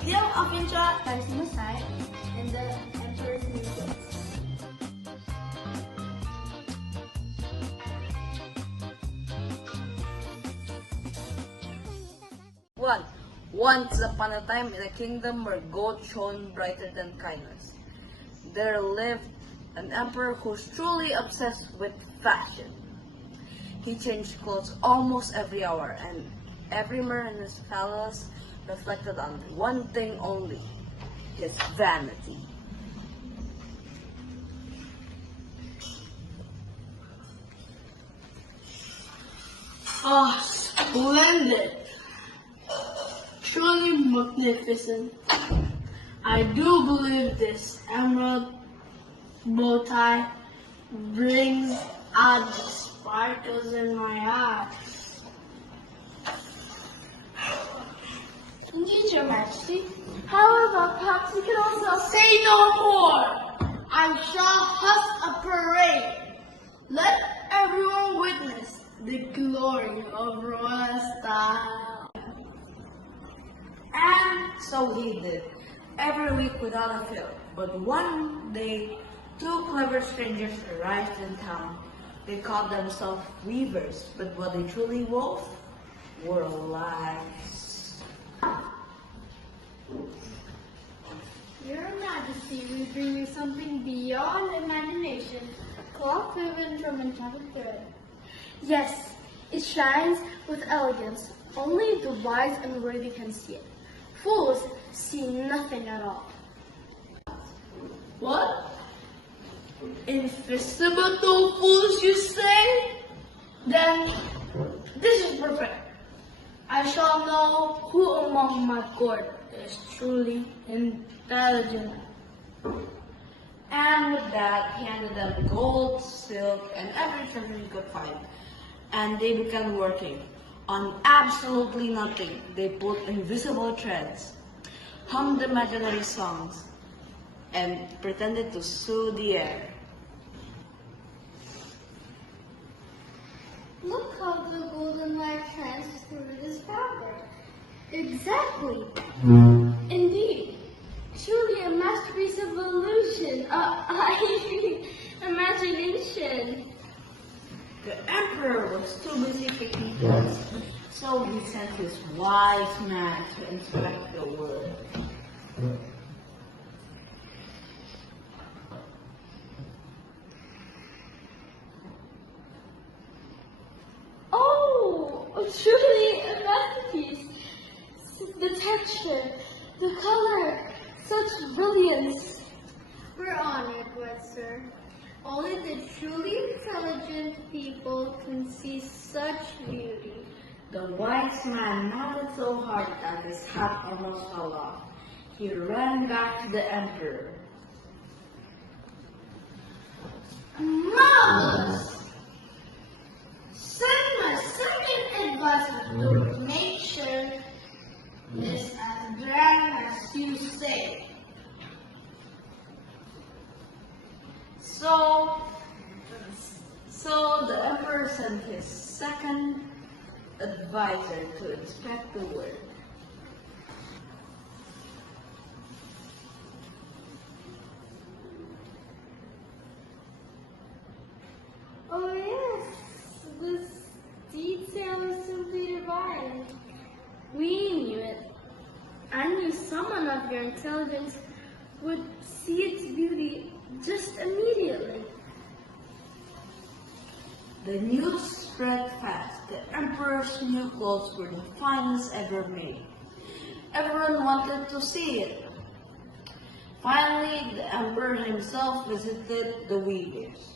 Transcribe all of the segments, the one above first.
Film of Tjhua, Kharis Neema Sae, and the Emperor's New Clothes. Once upon a time in a kingdom where gold shone brighter than kindness, there lived an emperor who's truly obsessed with fashion. He changed clothes almost every hour, and every mirror in his palace reflected on one thing only: his vanity. Oh, splendid! Truly magnificent. I do believe this emerald bow tie brings out the sparkles in my eyes. Indeed, Your Majesty. However, perhaps we can also Say no more! I shall host a parade. Let everyone witness the glory of royal style. And so he did, every week without a fail. But one day, two clever strangers arrived in town. They called themselves weavers, but what they truly wove were lies. Your Majesty, we bring you something beyond imagination, cloth woven from enchanted thread. Yes, it shines with elegance. Only the wise and worthy can see it. Fools see nothing at all. What? Invisible fools, you say? Then this is perfect. I shall know who among my court is truly intelligent. And with that, he handed them gold, silk, and everything he could find. And they began working on absolutely nothing. They pulled invisible threads, hummed imaginary songs, and pretended to soothe the air. Look how the golden light shines through this fabric. Exactly. Indeed. Truly a masterpiece of illusion. Imagination. The emperor was too busy picking clothes, so he sent his wise man to inspect the world. Truly a masterpiece. The texture, the color, such brilliance. We're honored, good sir. Only the truly intelligent people can see such beauty. The wise man nodded so hard that his hat almost fell off. He ran back to the emperor. Marvelous! Send my second advice to make sure it's as grand as you say. So the emperor sent his second advisor to inspect the work. Oh yes, this detail is simply divine. We knew it. I knew someone of your intelligence would see its beauty just immediately. The news spread fast. The emperor's new clothes were the finest ever made. Everyone wanted to see it. Finally, the emperor himself visited the weavers.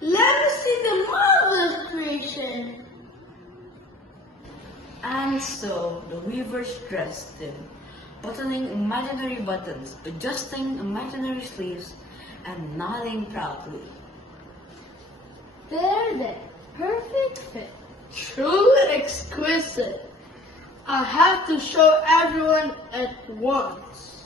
Let me see the marvelous creation. And so the weavers dressed him, buttoning imaginary buttons, adjusting imaginary sleeves, and nodding proudly. There then, perfect fit. Truly exquisite. I have to show everyone at once.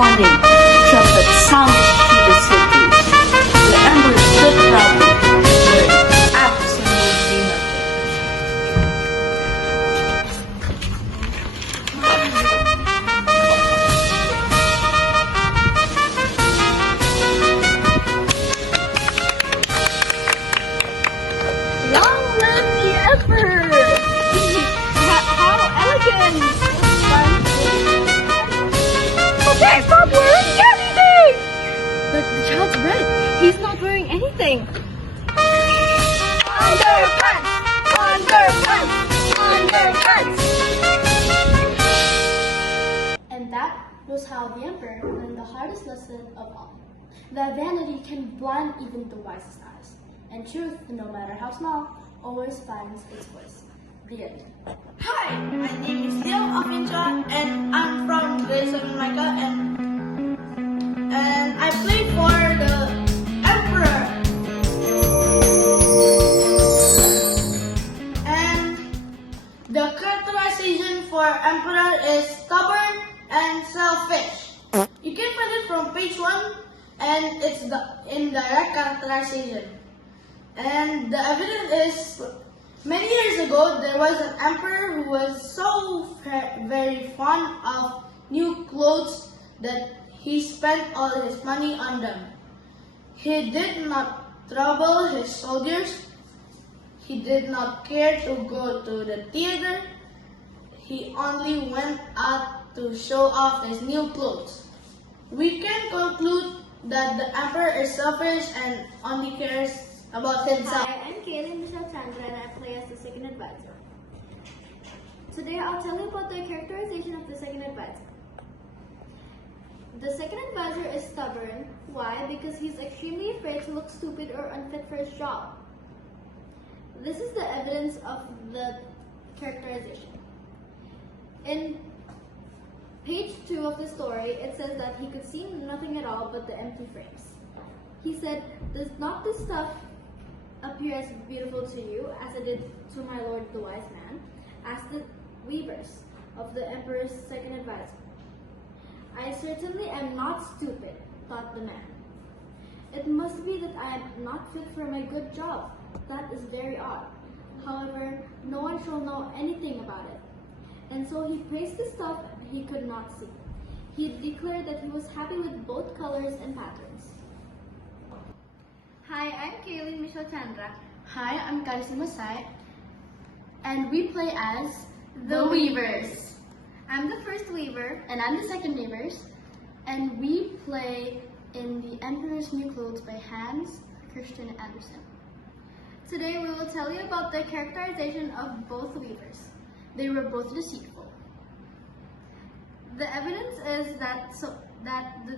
morning, trumpet sounded through the city. The emperor stood proudly, wearing absolutely nothing. Long live the emperor! How elegant! Okay, stop wearing anything! But the child's red. He's not wearing anything. Underpants! Underpants! Underpants! And that was how the emperor learned the hardest lesson of all. That vanity can blind even the wisest eyes. And truth, no matter how small, always finds its voice. The end. Hi, my name is Alvin, and I'm from grade 7 Micah, and I play for the Emperor. And the characterization for Emperor is stubborn and selfish. You can find it from page 1, and it's the indirect characterization. And the evidence is, many years ago, there was an emperor who was so very fond of new clothes that he spent all his money on them. He did not trouble his soldiers. He did not care to go to the theater. He only went out to show off his new clothes. We can conclude that the emperor is selfish and only cares about himself. Hi, I'm Kaylene Chandra and I play as the second advisor. Today I'll tell you about the characterization of the second advisor. The second advisor is stubborn. Why? Because he's extremely afraid to look stupid or unfit for his job. This is the evidence of the characterization. In page 2 of the story, it says that he could see nothing at all but the empty frames. He said, "Does not this stuff appear as beautiful to you as it did to my lord the wise man?" asked the weavers of the emperor's second advisor. "I certainly am not stupid," thought the man. "It must be that I am not fit for my good job. That is very odd. However, no one shall know anything about it." And so he praised the stuff he could not see. He declared that he was happy with both colors and patterns. Hi, I'm Kaylene Chandra. Hi, I'm Kharis Neema Sae, and we play as the Weavers. I'm the first weaver. And I'm the second Weavers, and we play in The Emperor's New Clothes by Hans Christian Andersen. Today we will tell you about the characterization of both weavers. They were both deceitful. The evidence is that the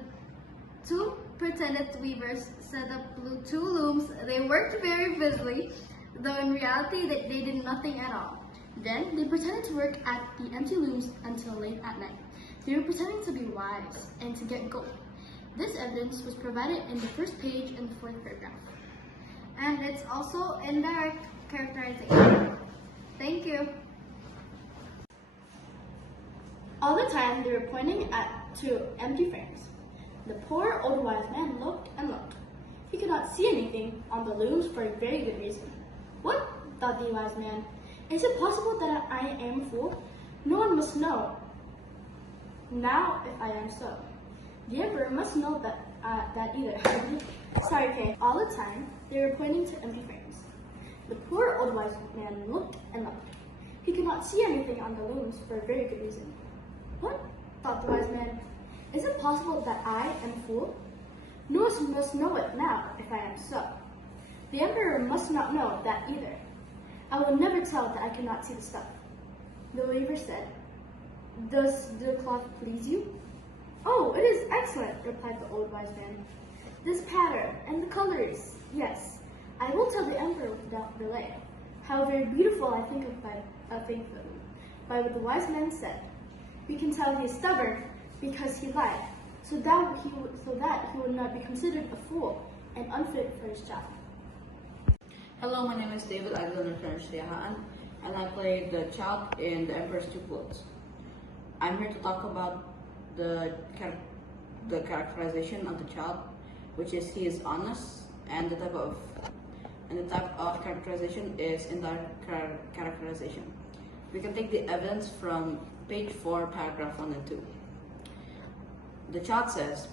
two pretended weavers set up two looms. They worked very busily, though in reality they did nothing at all. Then they pretended to work at the empty looms until late at night. They were pretending to be wise and to get gold. This evidence was provided in the first page and the fourth paragraph. And it's also indirect characterization. Thank you. All the time they were pointing at two empty frames. The poor old wise man looked and looked. He could not see anything on the looms for a very good reason. "What?" thought the wise man. "Is it possible that I am a fool? No one must know. Now, if I am so, the emperor must know that either." Sorry, Kay. All the time they were pointing to empty frames. The poor old wise man looked and looked. He could not see anything on the looms for a very good reason. "What?" thought the wise man. "Is it possible that I am a fool? No one must know it now, if I am so. The emperor must not know that either. I will never tell that I cannot see the stuff." The weaver said, "Does the cloth please you?" "Oh, it is excellent," replied the old wise man. "This pattern and the colors, yes, I will tell the emperor without delay. How very beautiful I think of by what the wise man said. We can tell he is stubborn because he lied, so that he would not be considered a fool and unfit for his job." Hello, my name is David. I live in Siahaan, and I play the child in The Emperor's New Clothes. I'm here to talk about the the characterization of the child, which is he is honest, and the type of characterization is indirect characterization. We can take the evidence from page 4, paragraph 1 and 2. The child says,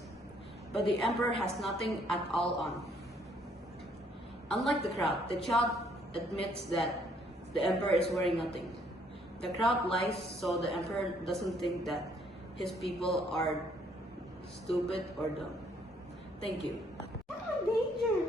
"But the emperor has nothing at all on." Unlike the crowd, the child admits that the emperor is wearing nothing. The crowd lies so the emperor doesn't think that his people are stupid or dumb. Thank you. Danger!